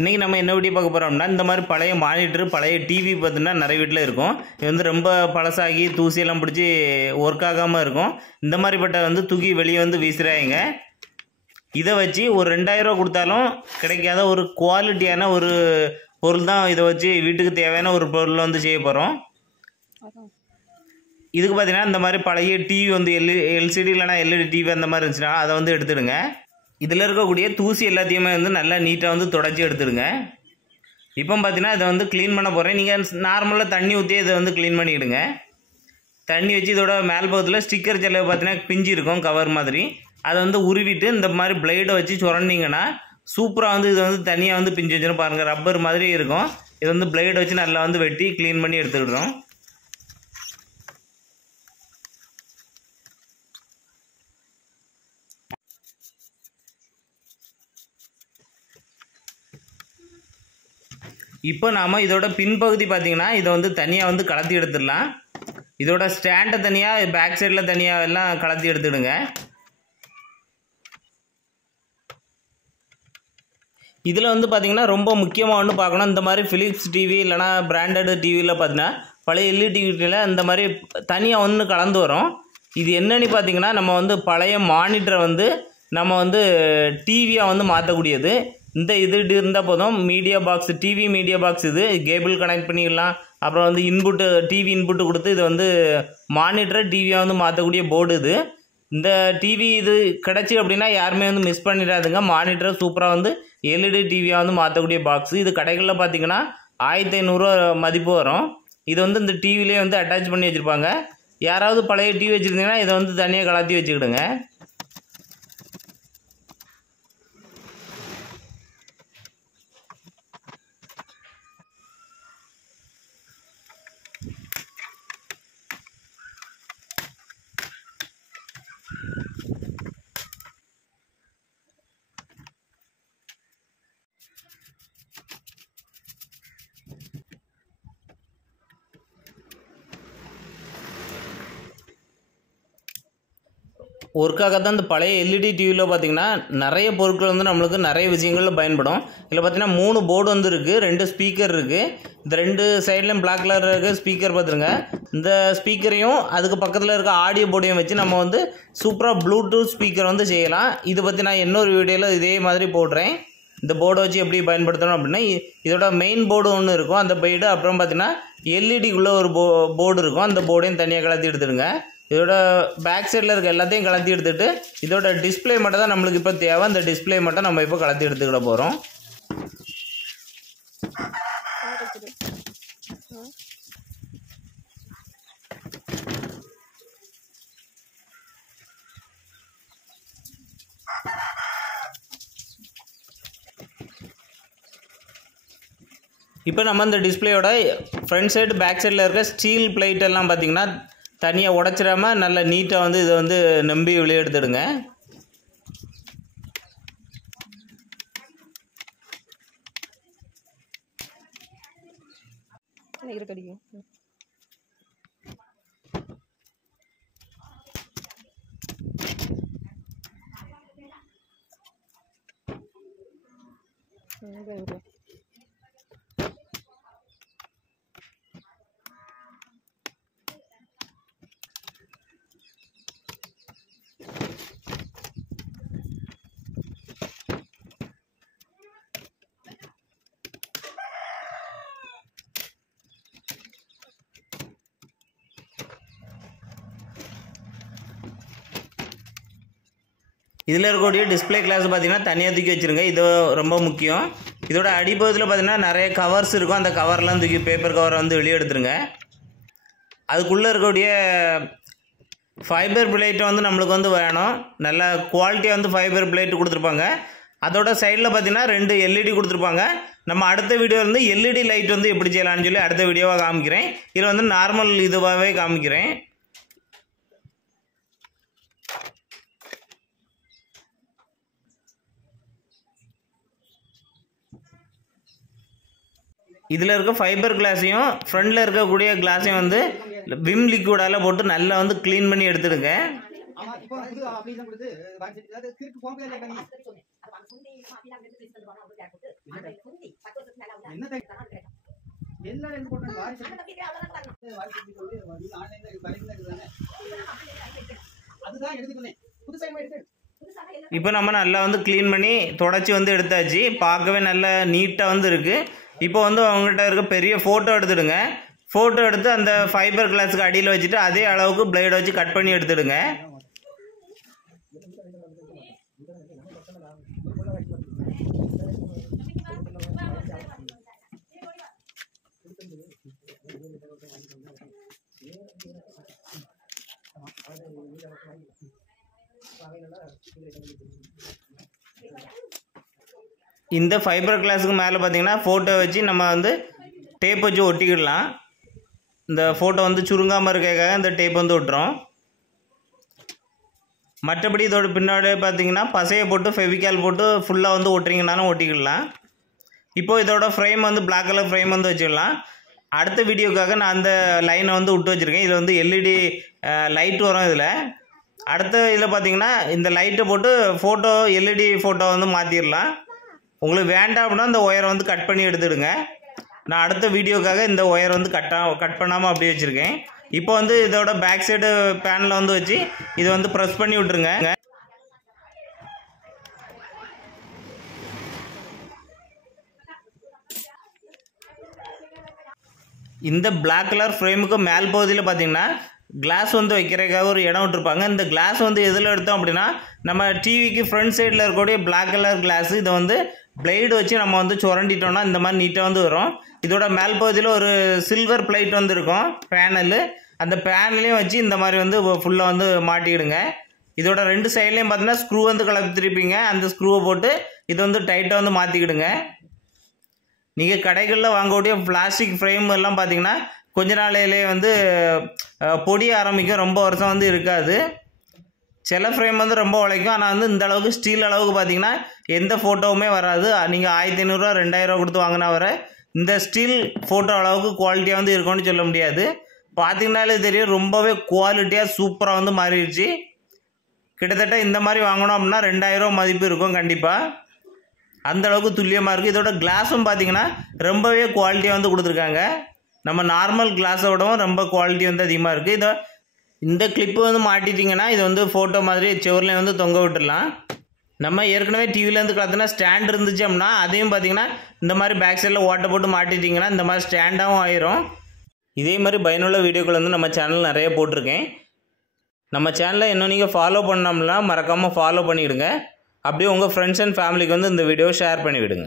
இன்றைக்கி நம்ம என்ன வீடியோ பார்க்க போகிறோம்னா, இந்த மாதிரி பழைய மானிட்டர் பழைய டிவி பார்த்தீங்கன்னா நிறைய வீட்டில் இருக்கும். இது வந்து ரொம்ப பழசாகி தூசியெல்லாம் பிடிச்சி ஒர்க் ஆகாமல் இருக்கும். இந்த மாதிரிப்பட்ட வந்து தூக்கி வெளியே வந்து வீசுகிறாங்க. இதை வச்சு ஒரு 2000 ரூபா கொடுத்தாலும் கிடைக்காத ஒரு குவாலிட்டியான ஒரு பொருள் தான். இதை வச்சு வீட்டுக்கு தேவையான ஒரு பொருள் வந்து செய்ய போகிறோம். இதுக்கு பார்த்தீங்கன்னா இந்த மாதிரி பழைய டிவி வந்து எல்சிடி இல்லைனா எல்இடி டிவி அந்த மாதிரி இருந்துச்சுன்னா அதை வந்து எடுத்துடுங்க. இதில் இருக்கக்கூடிய தூசி எல்லாத்தையுமே வந்து நல்லா நீட்டாக வந்து தொடச்சி எடுத்துடுங்க. இப்போ பார்த்தீங்கன்னா இதை வந்து க்ளீன் பண்ண போகிறேன். நீங்கள் நார்மலாக தண்ணி ஊற்றி இதை வந்து க்ளீன் பண்ணிக்கிடுங்க. தண்ணி வச்சு இதோட மேல் பக்கத்தில் ஸ்டிக்கர் செலவு பார்த்தீங்கன்னா பிஞ்சு இருக்கும் கவர் மாதிரி. அதை வந்து உருவிட்டு இந்த மாதிரி பிளேடை வச்சு சுரண்டிங்கன்னா சூப்பராக வந்து இது வந்து தனியாக வந்து பிஞ்சு வச்சிடும். பாருங்கள், ரப்பர் மாதிரி இருக்கும். இது வந்து பிளேடை வச்சு நல்லா வந்து வெட்டி க்ளீன் பண்ணி எடுத்துக்கிடுறோம். இப்போ நாம் இதோட பின்பகுதி பார்த்திங்கன்னா இதை வந்து தனியாக வந்து கலத்தி எடுத்துடலாம். இதோட ஸ்டாண்டை தனியாக, பேக் சைடில் தனியாக எல்லாம் கலத்தி எடுத்துடுங்க. இதில் வந்து பார்த்திங்கன்னா ரொம்ப முக்கியமாக ஒன்று பார்க்கணும். இந்த மாதிரி ஃபிலிப்ஸ் டிவி இல்லைனா பிராண்டட் டிவியில் பார்த்தீங்கன்னா பழைய எல்இடி டிவியில் இந்த மாதிரி தனியாக ஒன்று கலந்து வரும். இது என்னன்னு பார்த்தீங்கன்னா நம்ம வந்து பழைய மானிட்டரை வந்து நம்ம வந்து டிவியாக வந்து மாற்றக்கூடியது. இந்த இது இருந்தால் போதும். Media box, TV media box, இது கேபிள் கனெக்ட் பண்ணிடலாம். அப்புறம் வந்து இன்புட்டு, டிவி இன்புட்டு கொடுத்து இது வந்து மானிட்டரை டிவியாக வந்து மாற்றக்கூடிய போர்டு இது. இந்த டிவி இது கிடச்சி அப்படின்னா யாருமே வந்து மிஸ் பண்ணிடாதுங்க. மானிட்டரை சூப்பராக வந்து எல்இடி டிவியாக வந்து மாற்றக்கூடிய பாக்ஸ். இது கடைகளில் பார்த்தீங்கன்னா 1500 ரூபா மதிப்பு வரும். இது வந்து இந்த டிவிலே வந்து அட்டாச் பண்ணி வச்சுருப்பாங்க. யாராவது பழைய டிவி வச்சுருந்தீங்கன்னா இதை வந்து தனியாக கலத்தி வச்சுக்கிடுங்க. ஒர்க்காக தான் இந்த பழைய எல்இடி டிவியில் பார்த்திங்கன்னா நிறைய பொருட்கள் வந்து நம்மளுக்கு நிறைய விஷயங்களில் பயன்படும். இதில் பார்த்திங்கன்னா 3 போர்டு வந்து இருக்குது, 2 ஸ்பீக்கர் இருக்குது. இந்த 2 சைட்லையும் பிளாக் கலர் இருக்க ஸ்பீக்கர் பார்த்துருங்க. இந்த ஸ்பீக்கரையும் அதுக்கு பக்கத்தில் இருக்க ஆடியோ போர்டையும் வச்சு நம்ம வந்து சூப்பராக ப்ளூடூத் ஸ்பீக்கர் வந்து செய்யலாம். இதை பற்றி நான் இன்னொரு வீடியோவில் இதே மாதிரி போடுறேன். இந்த போர்டை வச்சு எப்படி பயன்படுத்தணும் அப்படின்னா, இதோட மெயின் போர்டு ஒன்று இருக்கும், அந்த போர்டு. அப்புறம் பார்த்திங்கன்னா எல்இடிக்குள்ளே ஒரு போர்டு இருக்கும், அந்த போர்டையும் தனியாக கலத்தி எடுத்துடுங்க. இதோட பேக் சைடில் இருக்க எல்லாத்தையும் கலத்தி எடுத்துகிட்டு இதோட டிஸ்பிளே மட்டும் தான் நம்மளுக்கு இப்போ தேவை. அந்த டிஸ்பிளே மட்டும் நம்ம இப்போ கலத்தி எடுத்துக்கிட போகிறோம். இப்போ நம்ம இந்த டிஸ்பிளேயோட ஃப்ரண்ட் சைடு பேக் சைடில் இருக்க ஸ்டீல் பிளேட் எல்லாம் பார்த்திங்கன்னா தனியாக உடச்சிடாமல் நல்லா நீட்டாக வந்து இதை வந்து நம்பி வெளியே எடுத்துடுங்க. இதில் இருக்கக்கூடிய டிஸ்பிளே கிளாஸ் பார்த்திங்கன்னா தனியாக தூக்கி வச்சுருங்க. இது ரொம்ப முக்கியம். இதோட அடிப்பகுதியில் பார்த்திங்கன்னா நிறைய கவர்ஸ் இருக்கும். அந்த கவர்லாம் தூக்கி, பேப்பர் கவரை வந்து வெளியே எடுத்துருங்க. அதுக்குள்ளே இருக்கக்கூடிய ஃபைபர் பிளேட்டை வந்து நம்மளுக்கு வந்து வேணும். நல்ல குவாலிட்டியாக வந்து ஃபைபர் பிளேட் கொடுத்துருப்பாங்க. அதோட சைடில் பார்த்திங்கன்னா 2 எல்இடி கொடுத்துருப்பாங்க. நம்ம அடுத்த வீடியோ வந்து எல்இடி லைட் வந்து எப்படி செய்யலாம்னு சொல்லி அடுத்த வீடியோவாக காமிக்கிறேன். இதில் வந்து நார்மல் இதுவாகவே காமிக்கிறேன். இதில் இருக்க ஃபைபர் கிளாஸையும் ஃப்ரண்டில் இருக்கக்கூடிய கிளாஸையும் வந்து விம் லிக்விடால் போட்டு நல்லா வந்து க்ளீன் பண்ணி எடுத்துடுங்க. இப்போ நம்ம நல்லா வந்து க்ளீன் பண்ணி தொடச்சி வந்து எடுத்தாச்சு. பார்க்கவே நல்லா நீட்டாக வந்து இருக்குது. இப்போ வந்து அவங்ககிட்ட இருக்க பெரிய ஃபோட்டோ எடுத்துடுங்க. ஃபோட்டோ எடுத்து அந்த ஃபைபர் கிளாஸுக்கு அடியில் வச்சுட்டு அதே அளவுக்கு பிளேட் வச்சு கட் பண்ணி எடுத்துடுங்க. இந்த ஃபைபர் கிளாஸுக்கு மேலே பார்த்தீங்கன்னா ஃபோட்டோ வச்சு நம்ம வந்து டேப் வச்சு ஒட்டிக்கிடலாம். இந்த ஃபோட்டோ வந்து சுருங்காமல் இருக்கக்காக இந்த டேப் வந்து ஒட்டுறோம். மற்றபடி இதோட பின்னாடி பார்த்தீங்கன்னா பசையை போட்டு ஃபெவிகால் போட்டு ஃபுல்லாக வந்து ஒட்டுறீங்கனாலும் ஒட்டிக்கிடலாம். இப்போது இதோட ஃப்ரேம் வந்து பிளாக் கலர் ஃப்ரேம் வந்து வச்சுக்கலாம். அடுத்த வீடியோக்காக நான் அந்த லைனை வந்து விட்டு வச்சுருக்கேன். இதில் வந்து எல்இடி லைட் வரும். இதில் அடுத்த இதில் பார்த்தீங்கன்னா இந்த லைட்டை போட்டு ஃபோட்டோ எல்இடி ஃபோட்டோ வந்து மாற்றிடலாம். உங்களுக்கு வேண்டாம் அப்படின்னா இந்த ஒயரை வந்து கட் பண்ணி எடுத்துடுங்க. நான் அடுத்த வீடியோக்காக இந்த ஒயர் வந்து கட் பண்ணாமல் அப்படியே வச்சுருக்கேன். இப்போ வந்து இதோட பேக் சைடு பேனில் வந்து வச்சு இதை வந்து ப்ரெஸ் பண்ணி விட்ருங்க. இந்த பிளாக் கலர் ஃப்ரேமுக்கு மேல் பகுதியில் பார்த்தீங்கன்னா கிளாஸ் வந்து வைக்கிறதுக்காக ஒரு இடம் விட்டுருப்பாங்க. இந்த கிளாஸ் வந்து எதில் எடுத்தோம் அப்படின்னா நம்ம டிவிக்கு ஃப்ரண்ட் சைடில் இருக்கக்கூடிய பிளாக் கலர் கிளாஸு இதை வந்து பிளேடு வச்சு நம்ம வந்து சுரண்டிட்டோம்னா இந்த மாதிரி நீட்டாக வந்து வரும். இதோட மேல் பகுதியில் ஒரு சில்வர் பிளேட் வந்து இருக்கும் பேனலு. அந்த பேனலையும் வச்சு இந்த மாதிரி வந்து ஃபுல்லாக வந்து மாட்டிக்கிடுங்க. இதோட ரெண்டு சைட்லேயும் பார்த்தீங்கன்னா ஸ்க்ரூ வந்து கலப்பித்திருப்பீங்க. அந்த ஸ்க்ரூவை போட்டு இதை வந்து டைட்டாக வந்து மாற்றிக்கிடுங்க. நீங்கள் கடைகளில் வாங்கக்கூடிய பிளாஸ்டிக் ஃப்ரேம் எல்லாம் பார்த்தீங்கன்னா கொஞ்ச நாளையிலே வந்து பொடிய ஆரம்பிக்கும். ரொம்ப வருஷம் வந்து இருக்காது. சில ஃப்ரேம் வந்து ரொம்ப உழைக்கும். ஆனால் வந்து இந்த அளவுக்கு ஸ்டீல் அளவுக்கு பார்த்தீங்கன்னா எந்த ஃபோட்டோவுமே வராது. நீங்கள் 1500 2000 கொடுத்து வாங்கினா வர இந்த ஸ்டீல் ஃபோட்டோ அளவுக்கு குவாலிட்டியாக வந்து இருக்கும்னு சொல்ல முடியாது. பார்த்தீங்கன்னாலே தெரியும் ரொம்பவே குவாலிட்டியாக சூப்பராக வந்து மாறிடுச்சு. கிட்டத்தட்ட இந்த மாதிரி வாங்கணும் அப்படின்னா 2000 மதிப்பு இருக்கும் கண்டிப்பாக. அந்தளவுக்கு துல்லியமாக இருக்குது. இதோட கிளாஸும் பார்த்தீங்கன்னா ரொம்பவே குவாலிட்டியாக வந்து கொடுத்துருக்காங்க. நம்ம நார்மல் கிளாஸை விடவும் ரொம்ப குவாலிட்டி வந்து அதிகமாக இருக்குது. இந்த கிளிப்பு வந்து மாட்டிட்டிங்கன்னா இது வந்து ஃபோட்டோ மாதிரி செவர்லேயும் வந்து தொங்க விட்டுடலாம். நம்ம ஏற்கனவே டிவிலேருந்து கலத்துனா ஸ்டாண்ட் இருந்துச்சு அப்படின்னா அதையும் பார்த்தீங்கன்னா இந்த மாதிரி பேக் சைடில் ஓட்டை போட்டு மாட்டிட்டிங்கன்னா இந்த மாதிரி ஸ்டாண்டாகவும் ஆயிரும். இதே மாதிரி பயனுள்ள வீடியோக்கள் வந்து நம்ம சேனல் நிறைய போட்டிருக்கேன். நம்ம சேனலை இன்னும் நீங்கள் ஃபாலோ பண்ணோம்னா மறக்காமல் ஃபாலோ பண்ணிவிடுங்க. அப்படியே உங்கள் ஃப்ரெண்ட்ஸ் அண்ட் ஃபேமிலிக்கு வந்து இந்த வீடியோ ஷேர் பண்ணிவிடுங்க.